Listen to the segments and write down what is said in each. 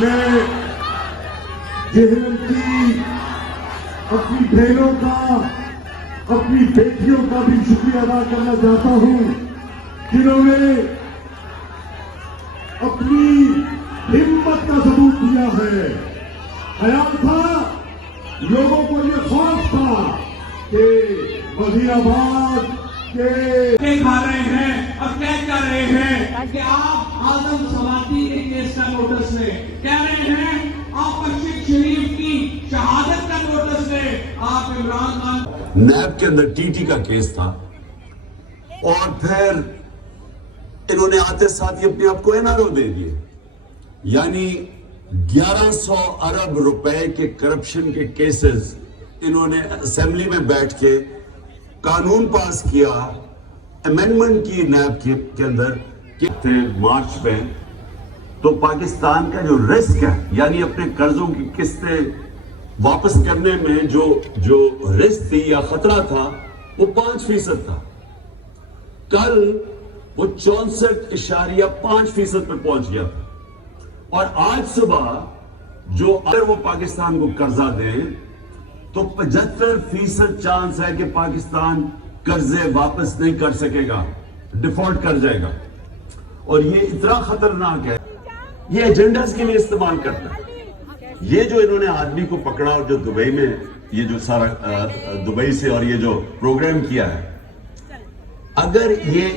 میں جہلم کی اپنی بہنوں کا اپنی بیٹیوں کا بھی شکریہ ادا کرنا چاہتا ہوں جنہوں نے اپنی ہمت کا ثبوت دیا ہے. خیال تھا لوگوں کو یہ خوف تھا کہ وزیر آباد کے کھا رہے ہیں اور کہہ رہے ہیں کہ آپ اعظم سواتی کے کیس کا نوٹس لیں, کہہ رہے ہیں آپ اشرف شریف کی شہادت کا نوٹس لیں, آپ عمران خان. نیب کے اندر ٹی ٹی کا کیس تھا اور پھر انہوں نے آتے ساتھ ہی اپنے آپ کو این آر او دے دیے, یعنی 1100 ارب روپے کے کرپشن کے کیسز انہوں نے اسمبلی میں بیٹھ کے قانون پاس کیا, امینڈمنٹ کی نیب کے اندر کہ مارچ میں. تو پاکستان کا جو رسک ہے یعنی اپنے قرضوں کی قسطیں واپس کرنے میں جو رسک تھی یا خطرہ تھا وہ 5% تھا. کل وہ 64.5% پہ پہنچ گیا تھا, اور آج صبح جو اگر وہ پاکستان کو قرضہ دیں تو 75% چانس ہے کہ پاکستان قرضے واپس نہیں کر سکے گا, ڈیفالٹ کر جائے گا. اور یہ اتنا خطرناک ہے, یہ ایجنڈاز کے لیے استعمال کرتا ہے. یہ جو انہوں نے آدمی کو پکڑا اور جو دبئی میں یہ جو سارا دبئی سے اور یہ جو پروگرام کیا ہے, اگر یہ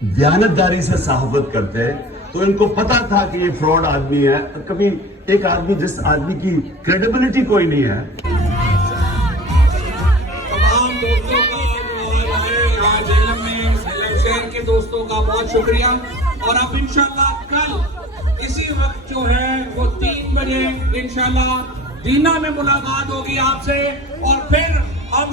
دیانتداری سے صحافت کرتے تو ان کو پتا تھا کہ یہ فراڈ آدمی ہے. کبھی ایک آدمی جس آدمی کی کریڈیبلٹی کوئی نہیں ہے. تمام دوستوں کا جہلم میں شہر کے دوستوں کا بہت شکریہ, اور اب انشاءاللہ کل اسی وقت جو ہے وہ 3 بجے انشاءاللہ دینا میں ملاقات ہوگی آپ سے, اور پھر ہم